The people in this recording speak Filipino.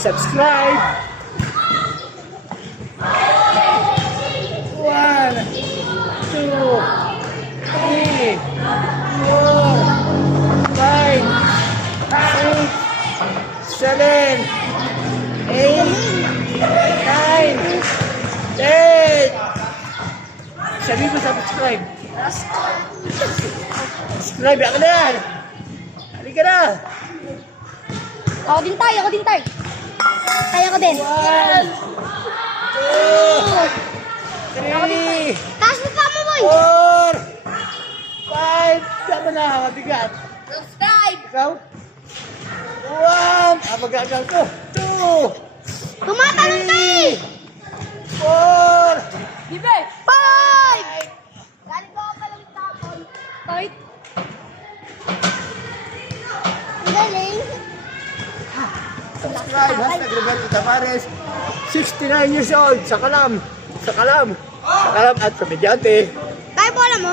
Subscribe. 1, 2, 3, 4, 5, 6, 7, 8, 9, 10. Sabi mo subscribe. Subscribe ako na yan. Halika na. Ako din tayo. Kaya ko din. 1, 2, 3, Taas mo pa mo, boy. 4, 5. Tama na, mabigat. Subscribe. Ikaw? 1. Magagal ko. 2, Tumatalon kayo. 4, Bibe. 5. Galing ko pa lang tapon. 5. Ang galing. subscribe. Hashtag Roberto Tavares. 69 years old. Sa kalam at komedyante. Kaya po alam mo.